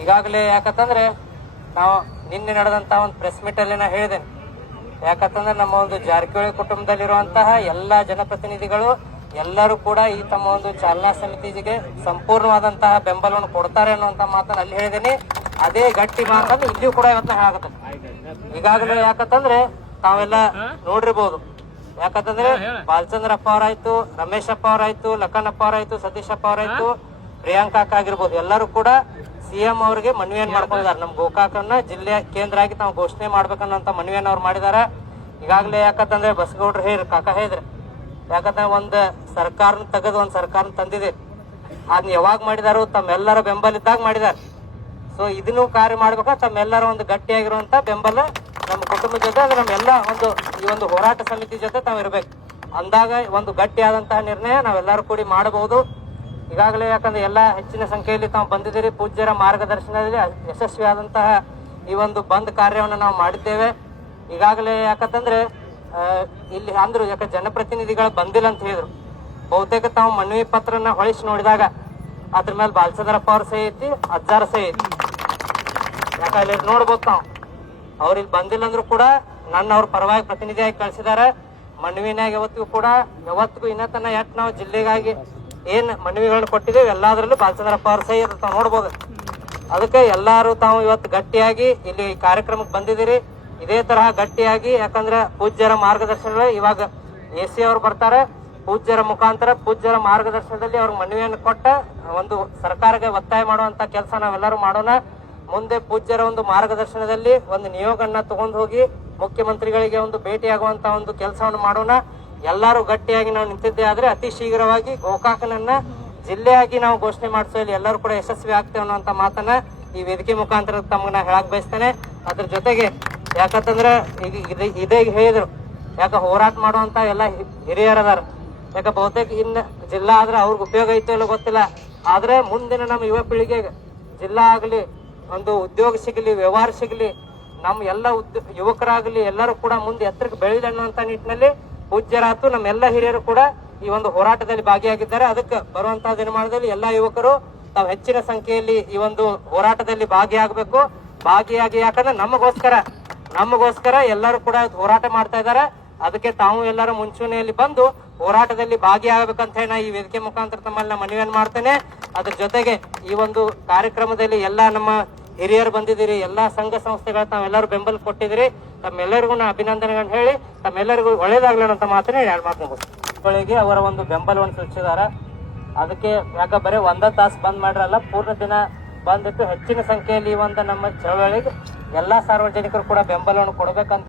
ಈಗಾಗಲೇ ಯಾಕಂತಂದ್ರೆ ನಾವು ನಿನ್ನೆ ನಡೆದಂತ ಒಂದು ಪ್ರೆಸ್ ಮೀಟ್ ಅಲ್ಲಿ ನಾ ಹೇಳಿದ್ದೇನೆ. ಯಾಕಂತಂದ್ರೆ ನಮ್ಮ ಒಂದು ಜಾರಕಿಹೊಳಿ ಕುಟುಂಬದಲ್ಲಿರುವಂತಹ ಎಲ್ಲಾ ಜನಪ್ರತಿನಿಧಿಗಳು ಎಲ್ಲರೂ ಕೂಡ ಈ ತಮ್ಮ ಒಂದು ಚಾಲನಾ ಸಮಿತಿಗೆ ಸಂಪೂರ್ಣವಾದಂತಹ ಬೆಂಬಲವನ್ನು ಕೊಡ್ತಾರೆ ಅನ್ನುವಂತ ಮಾತನ್ನ ಅಲ್ಲಿ ಹೇಳಿದ್ದೀನಿ. ಅದೇ ಗಟ್ಟಿ ಮಾತನ್ನು ಇಲ್ಲಿಯೂ ಕೂಡ ಇವತ್ತು ಹೇಳಾಗುತ್ತೆ. ಈಗಾಗಲೇ ಯಾಕಂತಂದ್ರೆ ತಾವೆಲ್ಲ ನೋಡಿರ್ಬೋದು. ಯಾಕಂತಂದ್ರೆ ಬಾಲಚಂದ್ರಪ್ಪ ಅವರಾಯ್ತು, ರಮೇಶ್ ಅಪ್ಪ ಅವರಾಯ್ತು, ಲಖನಪ್ಪ ಅವರಾಯ್ತು, ಸತೀಶ್ ಅಪ್ಪ ಅವರಾಯ್ತು, ಪ್ರಿಯಾಂಕಾ ಆಗಿರ್ಬೋದು, ಎಲ್ಲರೂ ಕೂಡ ಸಿಎಂ ಅವರಿಗೆ ಮನವಿಯನ್ನು ಮಾಡ್ಕೊಂಡಿದ್ದಾರೆ. ನಮ್ ಗೋಕಾಕನ್ನ ಜಿಲ್ಲೆಯ ಕೇಂದ್ರ ಆಗಿ ತಾವು ಘೋಷಣೆ ಮಾಡ್ಬೇಕನ್ನೋಂತ ಮನವಿಯನ್ನು ಅವ್ರು ಮಾಡಿದಾರೆ. ಈಗಾಗಲೇ ಯಾಕಂತಂದ್ರೆ ಬಸಗೌಡ್ರು ಹೇಳಿದ್ರು, ಯಾಕಂದ್ರೆ ಒಂದ್ ಸರ್ಕಾರನ ತೆಗೆದು ಒಂದ್ ಸರ್ಕಾರನ ತಂದಿದೆ. ಅದನ್ನ ಯಾವಾಗ ಮಾಡಿದಾರು? ತಮ್ಮೆಲ್ಲರ ಬೆಂಬಲ ಇದ್ದಾಗ ಮಾಡಿದಾರೆ. ಸೊ ಇದನ್ನು ಕಾರ್ಯ ಮಾಡ್ಬೇಕ ತಮ್ಮೆಲ್ಲರ ಒಂದು ಗಟ್ಟಿಯಾಗಿರುವಂತ ಬೆಂಬಲ ನಮ್ಮ ಕುಟುಂಬದ ಜೊತೆ, ಅಂದ್ರೆ ನಮ್ಮೆಲ್ಲ ಈ ಒಂದು ಹೋರಾಟ ಸಮಿತಿ ಜೊತೆ ತಾವ್ ಇರ್ಬೇಕು. ಅಂದಾಗ ಒಂದು ಗಟ್ಟಿಯಾದಂತಹ ನಿರ್ಣಯ ನಾವೆಲ್ಲರೂ ಕೂಡಿ ಮಾಡಬಹುದು. ಈಗಾಗಲೇ ಯಾಕಂದ್ರೆ ಎಲ್ಲಾ ಹೆಚ್ಚಿನ ಸಂಖ್ಯೆಯಲ್ಲಿ ತಾವು ಬಂದಿದ್ದೀರಿ. ಪೂಜ್ಯರ ಮಾರ್ಗದರ್ಶನದಲ್ಲಿ ಯಶಸ್ವಿಯಾದಂತಹ ಈ ಒಂದು ಬಂದ್ ಕಾರ್ಯವನ್ನು ನಾವು ಮಾಡಿದ್ದೇವೆ. ಈಗಾಗಲೇ ಯಾಕಂತಂದ್ರೆ ಇಲ್ಲಿ ಅಂದ್ರು ಯಾಕೆ ಜನಪ್ರತಿನಿಧಿಗಳು ಬಂದಿಲ್ಲ ಅಂತ ಹೇಳಿದ್ರು. ಬಹುತೇಕ ತಾವು ಮನವಿ ಪತ್ರನ ಹೊಳಿಸಿ ನೋಡಿದಾಗ ಅದ್ರ ಮೇಲೆ ಬಾಲಚಂದ್ರಪ್ಪ ಅವ್ರ ಸಹಿ ಐತಿ, ಅಜ್ಜಾರ ಸಹಿ ಐತಿ. ಯಾಕಂದ್ರೆ ನೋಡ್ಬೋದು ನಾವು ಅವ್ರಿಗೆ ಬಂದಿಲ್ಲ ಅಂದ್ರು ಕೂಡ ಅವ್ರ ಪರವಾಗಿ ಪ್ರತಿನಿಧಿಯಾಗಿ ಕಳಿಸಿದಾರೆ. ಮನವಿನಾಗ ಯಾವತ್ತಿಗೂ ಇನ್ನತನ ನಾವು ಜಿಲ್ಲೆಗಾಗಿ ಏನ್ ಮನವಿಗಳನ್ನ ಕೊಟ್ಟಿದ್ದೇವೆ ಎಲ್ಲಾದ್ರಲ್ಲೂ ಬಾಲಚಂದ್ರಪ್ಪ ಅವ್ರ ಸಹಿ ತಾವು ನೋಡ್ಬೋದು. ಅದಕ್ಕೆ ಎಲ್ಲಾರು ತಾವು ಇವತ್ತು ಗಟ್ಟಿಯಾಗಿ ಇಲ್ಲಿ ಕಾರ್ಯಕ್ರಮಕ್ಕೆ ಬಂದಿದ್ದೀರಿ. ಇದೇ ತರಹ ಗಟ್ಟಿಯಾಗಿ, ಯಾಕಂದ್ರೆ ಪೂಜ್ಯರ ಮಾರ್ಗದರ್ಶನ ಇವಾಗ AC ಅವ್ರು ಬರ್ತಾರೆ. ಪೂಜ್ಯರ ಮುಖಾಂತರ ಪೂಜ್ಯರ ಮಾರ್ಗದರ್ಶನದಲ್ಲಿ ಅವ್ರ ಮನವಿಯನ್ನು ಕೊಟ್ಟ ಒಂದು ಸರ್ಕಾರಕ್ಕೆ ಒತ್ತಾಯ ಮಾಡುವಂತ ಕೆಲಸ ನಾವೆಲ್ಲರೂ ಮಾಡೋಣ. ಮುಂದೆ ಪೂಜ್ಯರ ಒಂದು ಮಾರ್ಗದರ್ಶನದಲ್ಲಿ ಒಂದು ನಿಯೋಗನ್ನ ತಗೊಂಡು ಹೋಗಿ ಮುಖ್ಯಮಂತ್ರಿಗಳಿಗೆ ಒಂದು ಭೇಟಿಯಾಗುವಂತ ಒಂದು ಕೆಲಸವನ್ನು ಮಾಡೋಣ. ಎಲ್ಲರೂ ಗಟ್ಟಿಯಾಗಿ ನಾವು ನಿಂತಿದ್ದೇ ಆದ್ರೆ ಅತಿ ಶೀಘ್ರವಾಗಿ ಗೋಕಾಕನನ್ನ ಜಿಲ್ಲೆಯಾಗಿ ನಾವು ಘೋಷಣೆ ಮಾಡಿಸೋಲ್ಲಿ ಎಲ್ಲರೂ ಕೂಡ ಯಶಸ್ವಿ ಆಗ್ತೇವೆ ಅನ್ನುವಂತ ಮಾತನ್ನ ಈ ವೇದಿಕೆ ಮುಖಾಂತರ ತಮ್ಗೆ ನಾ ಹೇಳಕ್ ಬಯಸ್ತೇನೆ. ಅದ್ರ ಜೊತೆಗೆ ಯಾಕಂತಂದ್ರೆ ಈಗ ಇದೇ ಹೇಳಿದ್ರು, ಯಾಕ ಹೋರಾಟ ಮಾಡುವಂತ ಎಲ್ಲ ಹಿರಿಯರದಾರ. ಯಾಕ ಬಹುತೇಕ ಇನ್ನ ಜಿಲ್ಲಾ ಆದ್ರೆ ಅವ್ರಿಗೆ ಉಪಯೋಗ ಐತೋ ಇಲ್ಲ ಗೊತ್ತಿಲ್ಲ. ಆದ್ರೆ ಮುಂದಿನ ನಮ್ಮ ಯುವ ಪೀಳಿಗೆಗೆ ಜಿಲ್ಲಾ ಆಗ್ಲಿ, ಒಂದು ಉದ್ಯೋಗ ಸಿಗಲಿ, ವ್ಯವಹಾರ ಸಿಗಲಿ, ನಮ್ಮ ಎಲ್ಲ ಯುವಕರಾಗ್ಲಿ ಎಲ್ಲರೂ ಕೂಡ ಮುಂದೆ ಎತ್ತರಕ್ಕೆ ಬೆಳೆಯಲಿ ಅನ್ನುವಂತ ನಿಟ್ಟಿನಲ್ಲಿ ಪೂಜ್ಯರಾತು ನಮ್ಮೆಲ್ಲ ಹಿರಿಯರು ಕೂಡ ಈ ಒಂದು ಹೋರಾಟದಲ್ಲಿ ಭಾಗಿಯಾಗಿದ್ದಾರೆ. ಅದಕ್ಕೆ ಬರುವಂತಹ ದಿನಮಾನದಲ್ಲಿ ಎಲ್ಲಾ ಯುವಕರು ತಾವು ಹೆಚ್ಚಿನ ಸಂಖ್ಯೆಯಲ್ಲಿ ಈ ಒಂದು ಹೋರಾಟದಲ್ಲಿ ಭಾಗಿಯಾಗಬೇಕು. ಭಾಗಿಯಾಗಿ ಯಾಕಂದ್ರೆ ನಮಗೋಸ್ಕರ ಎಲ್ಲರೂ ಕೂಡ ಹೋರಾಟ ಮಾಡ್ತಾ ಇದ್ದಾರೆ. ಅದಕ್ಕೆ ತಾವು ಎಲ್ಲರೂ ಮುಂಚೂಣಿಯಲ್ಲಿ ಬಂದು ಹೋರಾಟದಲ್ಲಿ ಭಾಗಿಯಾಗಬೇಕಂತ ಹೇಳಿ ನಾ ಈ ವೇದಿಕೆ ಮುಖಾಂತರ ತಮ್ಮಲ್ಲಿ ಮನವಿಯನ್ನು ಮಾಡ್ತೇನೆ. ಅದ್ರ ಜೊತೆಗೆ ಈ ಒಂದು ಕಾರ್ಯಕ್ರಮದಲ್ಲಿ ಎಲ್ಲಾ ನಮ್ಮ ಹಿರಿಯರು ಬಂದಿದ್ದೀರಿ, ಎಲ್ಲಾ ಸಂಘ ಸಂಸ್ಥೆಗಳ ತಾವೆಲ್ಲರೂ ಬೆಂಬಲ ಕೊಟ್ಟಿದ್ದೀರಿ. ತಮ್ಮೆಲ್ಲರಿಗೂ ನಾ ಅಭಿನಂದನೆಗಳನ್ನು ಹೇಳಿ ತಮ್ಮೆಲ್ಲರಿಗೂ ಒಳ್ಳೇದಾಗ್ಲಿ ಅಂತ ಮಾತನ್ನ 2 ಮಾತು ಮುಗಿಸ್ಗಳಿಗೆ ಅವರ ಒಂದು ಬೆಂಬಲವನ್ನು ಸೂಚಿಸಿದಾರ. ಅದಕ್ಕೆ ಯಾಕ ಬರೀ 1 ತಾಸು ಬಂದ್ ಮಾಡ್ರಲ್ಲ, ಪೂರ್ಣ ದಿನ ಬಂದಿಟ್ಟು ಹೆಚ್ಚಿನ ಸಂಖ್ಯೆಯಲ್ಲಿ ಈ ಒಂದು ನಮ್ಮ ಚಳವಳಿಗೆ ಎಲ್ಲಾ ಸಾರ್ವಜನಿಕರು ಕೂಡ ಬೆಂಬಲವನ್ನು ಕೊಡಬೇಕಂತ